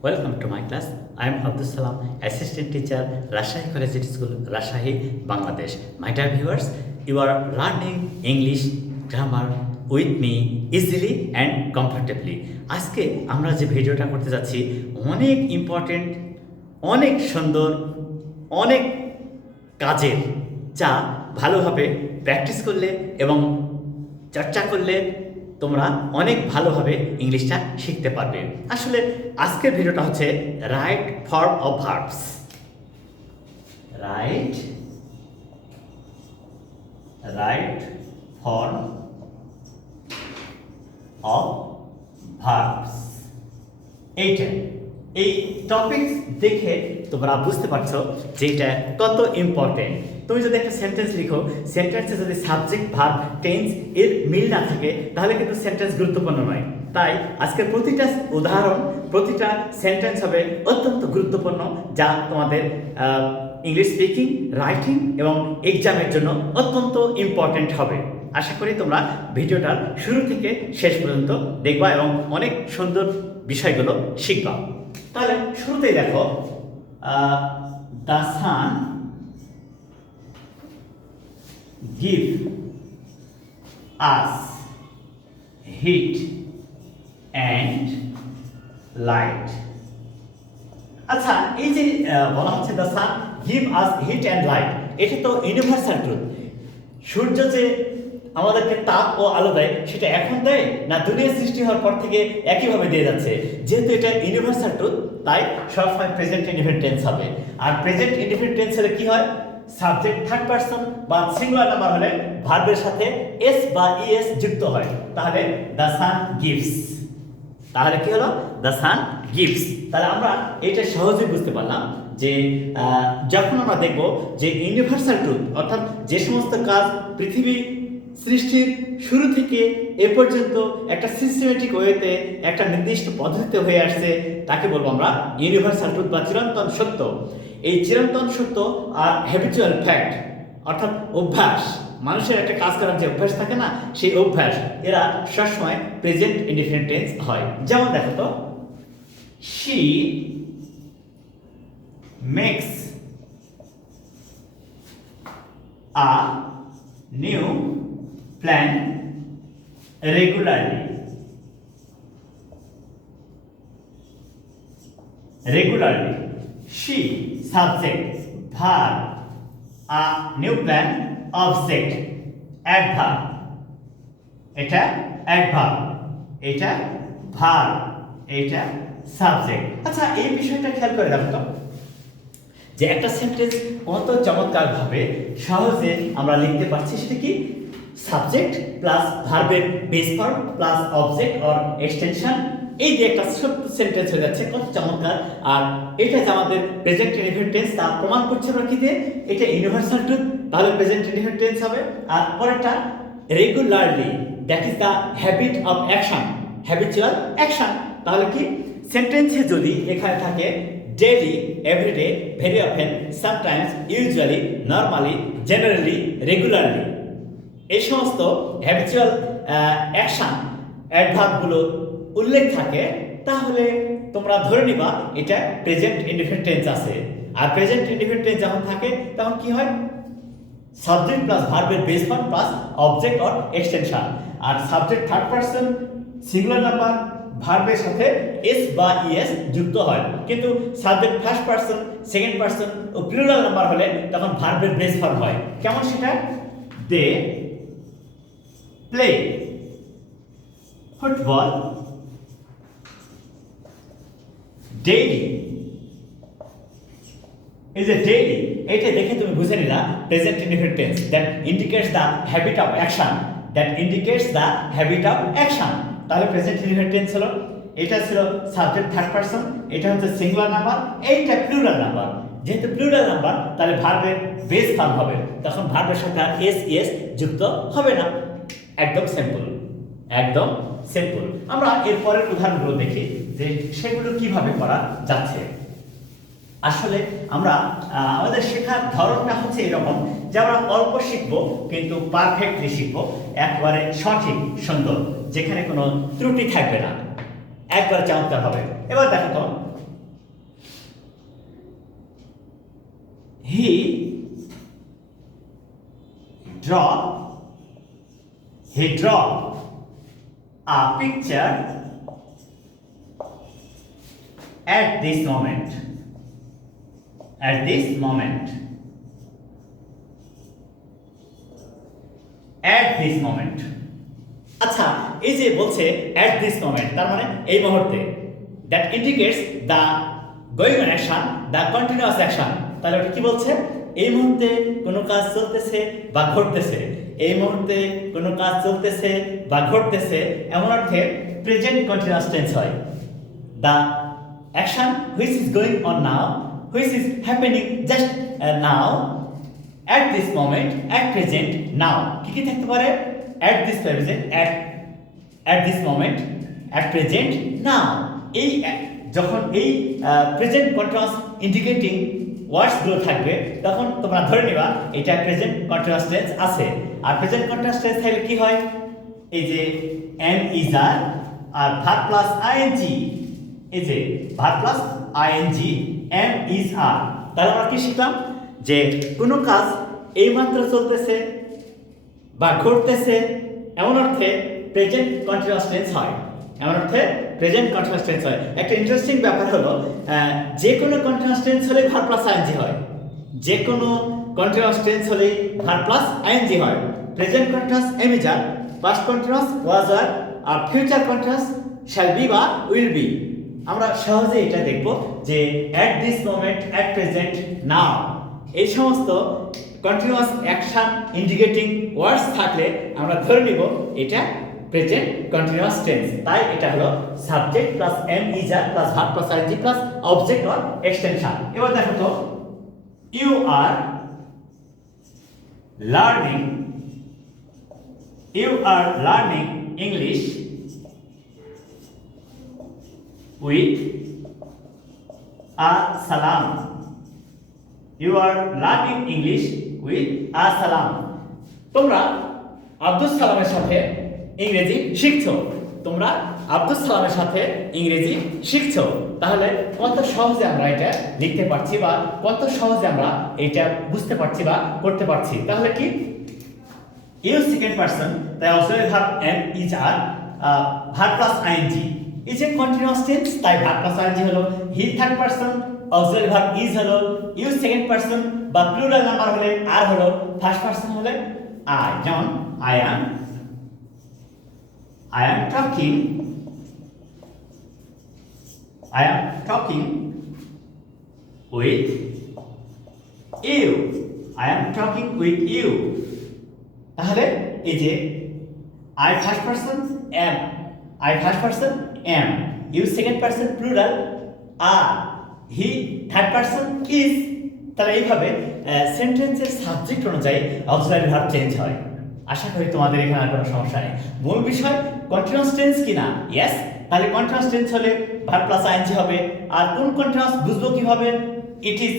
Welcome to my class. I am Abdus Salam, Assistant Teacher, Rajshahi Collegiate School, Rajshahi, Bangladesh. My dear viewers, you are learning English grammar with me easily and comfortably. আজকে আমরা যে ভিডিওটা করতে যাচ্ছি অনেক important, অনেক সুন্দর, অনেক কাজের, যা ভালোভাবে প্র্যাকটিস করলে এবং চর্চা করলে তোমরা অনেক ভালোভাবে ইংলিশটা শিখতে পারবে। আসলে আজকের ভিডিওটা হচ্ছে right form of verbs. Right form of verbs, এই টপিকস দেখে তোমরা বুঝতে পারছো যে এটা কত ইম্পর্টেন্ট। তুমি যদি একটা সেন্টেন্স লিখো, সেন্টেন্সে যদি সাবজেক্ট ভার্ব টেন্স এর মিল না থাকে তাহলে কিন্তু সেন্টেন্স গুরুত্বপূর্ণ নয়। তাই আজকের প্রতিটা উদাহরণ, প্রতিটা সেন্টেন্স হবে অত্যন্ত গুরুত্বপূর্ণ, যা তোমাদের ইংলিশ স্পিকিং, রাইটিং এবং এক্সামের জন্য অত্যন্ত ইম্পর্টেন্ট হবে। আশা করি তোমরা ভিডিওটার শুরু থেকে শেষ পর্যন্ত দেখবা এবং অনেক সুন্দর বিষয়গুলো শিখবা। তাহলে শুরুতেই দেখো, the sun give us hit and light. আচ্ছা, এই যে বলা হচ্ছে the sun give us hit and light, এটা তো ইউনিভার্সাল ট্রুথ। সূর্য যে আমাদেরকে তাপ ও আলো দেয়, সেটা এখন দেয় না দুনিয়া সৃষ্টি হওয়ার পর থেকে একইভাবে দিয়ে যাচ্ছে। যেহেতু এটা ইউনিভার্সাল ট্রুথ, তাই সবসময় প্রেজেন্ট ইনডিফিনিট টেন্স হবে। আর প্রেজেন্ট ইনডিফিনিট টেন্স হলে কি হয়? সাবজেক্ট থার্ড পারসন বা সিঙ্গুলার নাম্বার হলে ভার্বের সাথে এস বা ইএস যুক্ত হয়। তাহলে দ্য সান গিভস, তাহলে কি হলো? The sun gives. তাহলে আমরা এটা সহজেই বুঝতে পারলাম যে যখন আমরা দেখব যে ইউনিভার্সাল ট্রুথ, অর্থাৎ যে সমস্ত কাজ পৃথিবী সৃষ্টির শুরু থেকে এ পর্যন্ত একটা সিস্টেমেটিক ওয়েতে, একটা নির্দিষ্ট পদ্ধতিতে হয়ে আসছে, তাকে বলবো আমরা ইউনিভার্সাল ট্রুথ বা চিরন্তন সত্য। এই চিরন্তন সত্য আর হ্যাবিচুয়াল ফ্যাক্ট, অর্থাৎ অভ্যাস, মানুষের একটা কাজ করার যে অভ্যাস থাকে না, সেই অভ্যাস, এরা সবসময় প্রেজেন্ট ইনডিফিনিট টেন্স হয়। যেমন দেখো তো, she makes a new plan regularly. She, subject, verb, a new plan, object, adverb. এটা adverb, এটা verb, এটা subject. আচ্ছা, এই বিষয়টা খেয়াল করে দেখো তো, যে একটা সেন্টেন্স কত চমৎকারভাবে সহজে আমরা লিখতে পারছি। সেটা কি? সাবজেক্ট প্লাস ভার্বের base form plus object or extension, এই যে একটা ছোট্ট সেন্টেন্স হয়ে যাচ্ছে, কত চমৎকার। আর এটা যে আমাদের প্রেজেন্ট ইনডিফিনিট টেন্স, তা প্রমাণ করছে আমরা কি দিয়ে? এটা ইউনিভার্সাল ট্রুথ, তাহলে প্রেজেন্ট ইনডিফিনিট টেন্স হবে। আর পরেরটা regularly, that is the habit of action, habitual action. তাহলে কি? সেন্টেন্সে যদি এখানে থাকে daily, everyday, very often, sometimes, usually, normally, generally, regularly, এই সমস্ত হ্যাবিচুয়াল অ্যাকশন অ্যাডভার্বগুলো উল্লেখ থাকে, তাহলে তোমরা ধরে নিবা এটা প্রেজেন্ট ইনডিফিনিট টেন্স আছে। আর প্রেজেন্ট ইনডিফিনিট টেন্স যখন থাকে তখন কি হয়? সাবজেক্ট প্লাস ভার্বের base form plus object or extension. আর subject third person, singular number, ভার্বের সাথে এস বা ইএস যুক্ত হয়। কিন্তু subject first person, second person ও প্লুরাল নাম্বার হলে তখন ভার্বের বেস ফর্ম হয়। কেমন সেটা? They play football daily. এই যে ডেইলি, এটা দেখে তুমি বুঝে নিলা present indefinite tense, that indicates the habit of action, তাহলে প্রেজেন্ট ইনডিফিনিট টেন্স হলো, এটা ছিল সাবজেক্ট থার্ড পারসন, এটা হচ্ছে সিঙ্গুলার নাম্বার, এইটা প্লুরাল নাম্বার। যেহেতু প্লুরাল নাম্বার, তাহলে ভার্বের বেস ফর্ম হবে, তখন ভার্বের সাথে আর এস এস যুক্ত হবে না। একদম সিম্পল, একদম সিম্পল। আমরা এর পরের উদাহরণগুলো দেখি যে সেগুলো কিভাবে করা যাচ্ছে। আসলে আমরা আমাদের শেখার ধরনটা হচ্ছে এরকম যে আমরা অল্প শিখবো কিন্তু পারফেক্টলি শিখবো, একবারে সঠিক সুন্দর, যেখানে কোনো ত্রুটি থাকবে না, একবার চমৎকার হবে। এবার দেখো তো, he draw a picture at this moment. At this moment. At this moment. আচ্ছা, এই যে বলছে at this moment, তার মানে এই মুহূর্তে, that indicates the going on action, the continuous action. তাহলে ওটা কি বলছে? এই মুহূর্তে কোনো কাজ চলতেছে বা ঘটতেছে, এই মুহূর্তে কোনো কাজ চলতেছে বা ঘটতেছে, এমন অর্থে প্রেজেন্ট কন্টিনিউয়াস টেন্স হয়। the action which is going on now, which is happening just now, at this moment, at present, now. কি থাকতে পারে? at this present, at this moment, at present, now. এই যখন এই প্রেজেন্ট কন্টিনিউয়াস ইন্ডিকেটিং ওয়ার্ডস গুলো থাকবে তখন তোমরা ধরে নিবা এটা প্রেজেন্ট কন্টিনিউয়াস টেন্স আছে। আর প্রেজেন্ট কন্টিনিউয়াস টেন্স থাকলে কি হয়? এই যে am is are আর ভার্ব প্লাস আইএনজি, এই যে verb plus ING am is are। তাহলে আমরা কি শিখলাম? যে কোনো কাজ এইমাত্র চলতেছে বা ঘটতেছে, এমন অর্থে প্রেজেন্ট কন্টিনিউয়াস টেন্স হয়। এমন অর্থে প্রেজেন্ট কন্টিনিউয়াস টেন্স হয়। একটা ইন্টারেস্টিং ব্যাপার হলো যে কোনো কন্টিনিউয়াস টেন্স হলে ভার্ব প্লাস আইএনজি হয়। যে কোনো কন্টিনিউয়াস টেন্স হলে ভার্ব প্লাস আইএনজি হয়। Present continuous am is are, past continuous was are, আর ফিউচার কন্টিনিউয়াস shall be বা will be। আমরা সহজে এটা দেখব যে at this moment, at present, now এই সমস্ত কন্টিনিউয়াস অ্যাকশন ইন্ডিকেটিং ওয়ার্ডস থাকলে আমরা ধরে নিব এটা প্রেজেন্ট কন্টিনিউয়াস টেন্স। তাই এটা হলো subject plus am is are plus verb plus ING plus object or extension. এবার দেখো তো, you are learning English with A.Salam. You are learning English with A.Salam. তোমরা আব্দুস সালামের সাথে ইংরেজি শিখছো। তোমরা আব্দুস সালামের সাথে ইংরেজি শিখছো। তাহলে কত সহজে আমরা এটা লিখতে পারছি বা কত সহজে আমরা এটা বুঝতে পারছি বা করতে পারছি। তাহলে কি? ইউ সেকেন্ড পারসন, তাই auxiliary verb am is are, verb plus ING is a continuous tense, তাই ভার্ব প্লাস আইএনজি হলো। He third person, auxiliary verb is হলো। ইউ সেকেন্ড পারসন বা প্লুরাল নাম্বার হলে আর হলো। ফার্স্ট পারসন হলে I, যেমন I am talking with you. I am talking with you. তাহলে এই যে I first person am, you second person plural are, he third person is। তাহলে এইভাবে সেন্টেন্সের সাবজেক্ট অনুযায়ী অক্সিলারি ভার্ব চেঞ্জ হয়। আশা করি তোমাদের এখানে আর কোনো সমস্যা নেই। মূল বিষয় কন্টিনিউয়াস টেন্স কিনা? ইয়েস। তাহলে কন্টিনিউয়াস টেন্স হলে ভার্ব প্লাস আইএনজি হবে। আর কোন কন্টিনিউয়াস বুঝবো কিভাবে? It is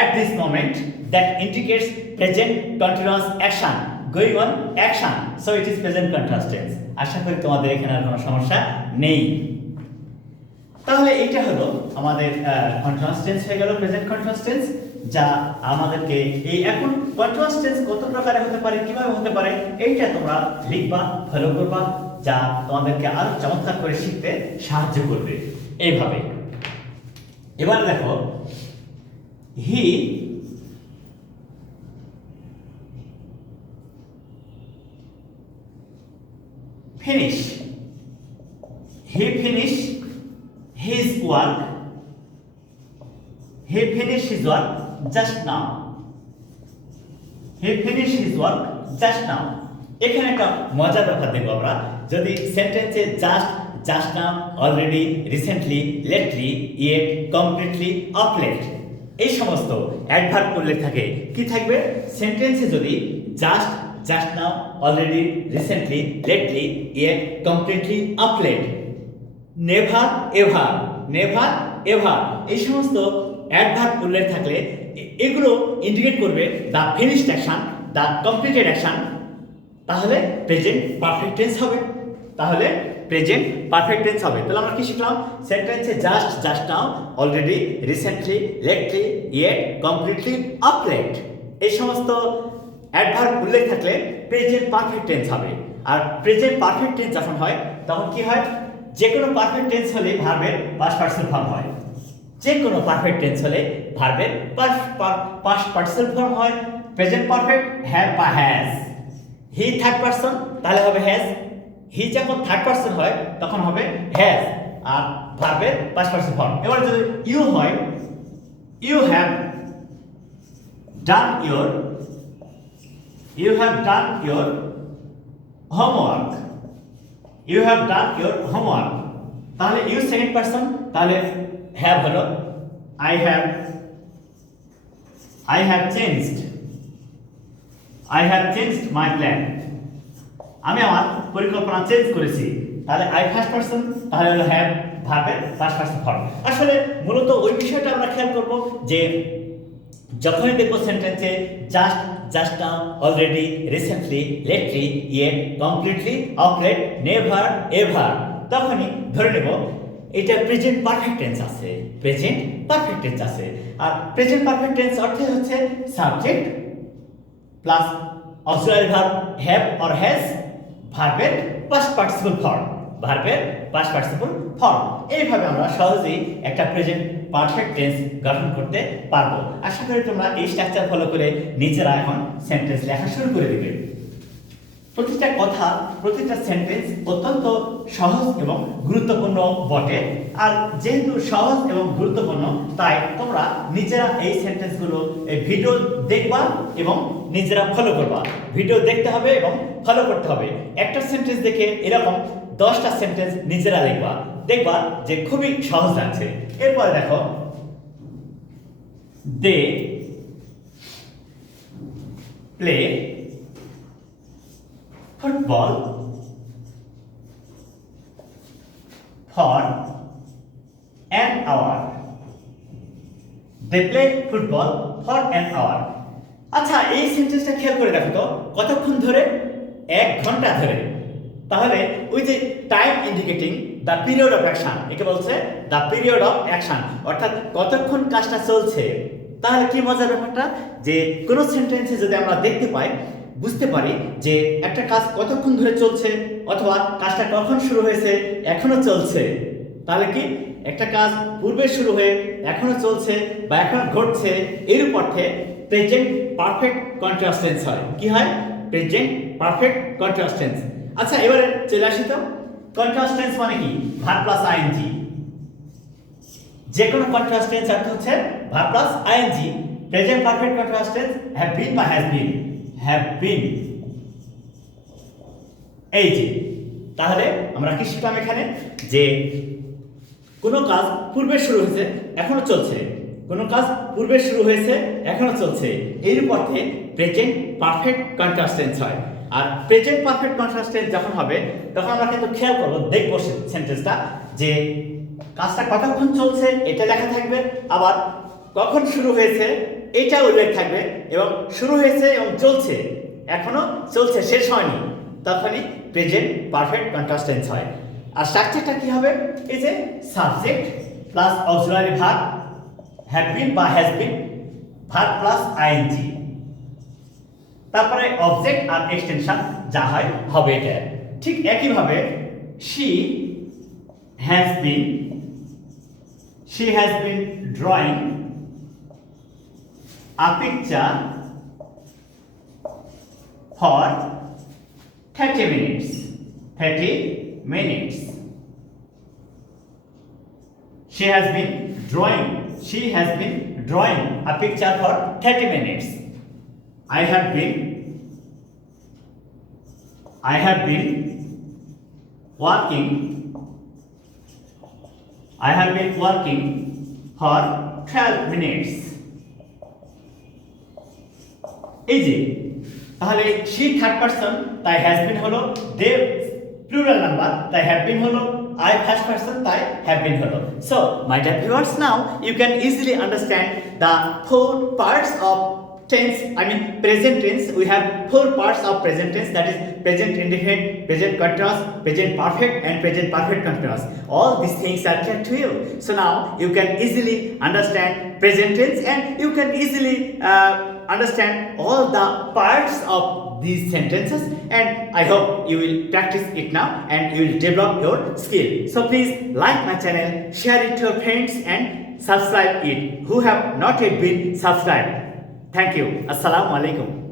at this moment that indicates present continuous action, going on action, so it is present continuous tense. আশা করি তোমাদের এখানে আর কোনো সমস্যা নেই। তাহলে এটা হলো আমাদের কন্টিনিউয়াস টেন্স হয়ে গেল, প্রেজেন্ট কন্টিনিউয়াস টেন্স, যা আমাদেরকে এই এখন কন্টিনিউয়াস টেন্স কত প্রকারে হতে পারে, কিভাবে হতে পারে, এইটা তোমরা লিখবা, ফলো করবা, যা তোমাদেরকে আরো চমৎকার করে শিখতে সাহায্য করবে এইভাবে। এবার দেখো, he finished his work just now. এখানে একটা মজার ব্যাপার দেখব আমরা। যদি সেন্টেন্সে just now, already, recently, lately, yet, completely, of late এই সমস্ত অ্যাডভার্ব উল্লেখ থাকে, কি থাকবে? সেন্টেন্সে যদি just now, already, recently, lately, yet, completely, of late, never ever এই সমস্ত অ্যাডভার্ব উল্লেখ থাকলে এগুলো ইন্ডিকেট করবে the finished action, the completed action. তাহলে প্রেজেন্ট পারফেক্ট টেন্স হবে। তাহলে আমরা কি শিখলাম? সেন্টেন্সে just now, already, recently, lately, yet, completely, of late এই সমস্ত অ্যাডভার্ব উল্লেখ থাকলে প্রেজেন্ট পারফেক্ট টেন্স হবে। আর প্রেজেন্ট পারফেক্ট টেন্স যখন হয় তখন কি হয়, যে কোনো পারফেক্ট টেন্স হলে ভার্বের পাস্ট পার্সন ফর্ম হয়। যে কোনো পারফেক্ট টেন্স হলে ভার্বের পাস্ট পার্সন ফর্ম হয়। প্রেজেন্ট পারফেক্ট হ্যাভ বা হ্যাজ। হি থার্ড পার্সন তাহলে হবে হ্যাজ। হি যখন থার্ড পার্সন হয় তখন হবে হ্যাজ আর ভার্বের পাস্ট পার্সন ফর্ম। এবার যদি ইউ হয়, you have done your homework. You have done your homework. তাহলে ইউ সেকেন্ড পারসন, তাহলে হ্যাভ হলো I have changed my plan. আমি আমার পরিকল্পনা চেঞ্জ করেছি। তাহলে আই ফার্স্ট পারসন, তাহলে হলো হ্যাভ ভার্বের ফার্স্ট পারসন ফর্ম। আসলে মূলত ওই বিষয়টা আমরা খেয়াল করব যে যখনই দেখবো সেন্টেন্সে just now, already, recently, lately, yet, completely, of-late, never, ever, তখনই ধরে নেব এটা প্রেজেন্ট পারফেক্ট টেন্স আছে। প্রেজেন্ট পারফেক্ট টেন্স আছে। আর প্রেজেন্ট পারফেক্ট টেন্স অর্থে হচ্ছে subject plus auxiliary verb have or has, ভার্বের পাস্ট পার্টিসিপল ফর্ম। ভার্বের পাস্ট পার্টিসিপল ফর্ম। এইভাবে আমরা সহজেই একটা প্রেজেন্ট পারফেক্ট টেন্স গঠন করতে পারবো। আশা করি তোমরা এই স্ট্রাকচার ফলো করে নিজেরা এখন সেন্টেন্স লেখা শুরু করে দিবে। প্রতিটা কথা, প্রতিটা সেন্টেন্স অত্যন্ত সহজ এবং গুরুত্বপূর্ণ বটে। আর যেহেতু সহজ এবং গুরুত্বপূর্ণ, তাই তোমরা নিজেরা এই সেন্টেন্সগুলো এই ভিডিও দেখবা এবং নিজেরা ফলো করবা। ভিডিও দেখতে হবে এবং ফলো করতে হবে। একটা সেন্টেন্স দেখে এরকম 10টা সেন্টেন্স নিজেরা লিখবা, দেখবা যে খুবই সহজ লাগছে। এরপরে দেখো, they play football for an hour. They play football for an hour. আচ্ছা, এই সেন্টেন্সটা খেয়াল করে দেখো তো, কতক্ষণ ধরে? 1 ঘন্টা ধরে। তাহলে ওই যে time indicating the period of action, একে বলছে দ্য পিরিয়ড অফ অ্যাকশন, অর্থাৎ কতক্ষণ কাজটা চলছে। তাহলে কি মজার ব্যাপারটা, যে কোনো সেন্টেন্সে যদি আমরা দেখতে পাই, বুঝতে পারি যে একটা কাজ কতক্ষণ ধরে চলছে, অথবা কাজটা কখন শুরু হয়েছে, এখনো চলছে, তাহলে কি একটা কাজ পূর্বে শুরু হয়ে এখনো চলছে বা এখনো ঘটছে, এর অর্থে প্রেজেন্ট পারফেক্ট কন্টিনিউয়াস টেন্স হয়। কি হয়? Present perfect continuous tense. আচ্ছা, এবারে চলে আসি তো, কন্টিনিউয়াস টেন্স মানে কি? Verb plus ING. যে কোনো কন্টিনিউয়াস টেন্স অর্থ হচ্ছে verb plus ING. Present perfect continuous tense have been বা হ্যাজ বিন। হ্যাভ বিন, এই যে, তাহলে আমরা কি শিখলাম এখানে? যে কোনো কাজ পূর্বে শুরু হয়েছে, এখনো চলছে। কোনো কাজ পূর্বে শুরু হয়েছে, এখনো চলছে, এর অর্থে প্রেজেন্ট পারফেক্ট কন্টিনিউয়াস টেন্স হয়। আর প্রেজেন্ট পারফেক্ট কন্টিনিউয়াস টেন্স যখন হবে, তখন আমরা কিন্তু খেয়াল করব, দেখব সেন্টেন্সটা যে কাজটা কতক্ষণ চলছে এটা লেখা থাকবে, আবার কখন শুরু হয়েছে এটা উল্লেখ থাকবে, এবং শুরু হয়েছে এবং চলছে, এখনো চলছে, শেষ হয়নি, তখনই প্রেজেন্ট পারফেক্ট কন্টিনিউয়াস টেন্স হয়। আর স্ট্রাকচারটা কি হবে? এই যে subject plus auxiliary verb have been বা has been, verb plus ING, তারপরে অবজেক্ট আর এক্সটেনশন যা হয় হবে এটা। ঠিক একইভাবে she has been drawing a picture for 30 minutes. 30 minutes. She has been drawing a picture for 30 minutes. I have been working for 12 minutes. এই যে, তাহলে she থার্ড পারসন, তাই হ্যাজ বিন হলো, দে প্লুরাল নাম্বার, তাই হ্যাভ বিন হলো, I first person, তাই have been হলো। So my dear viewers, now you can easily understand the 4 parts of tense, I mean present tense, we have four parts of present tense, that is present indefinite, present continuous, present perfect and present perfect continuous. All these things are clear to you. So now you can easily understand present tense and you can easily understand all the parts of these sentences, and I hope you will practice it now and you will develop your skill. So please like my channel, share it to your friends and subscribe it who have not yet been subscribed. Thank you. Assalamu alaikum.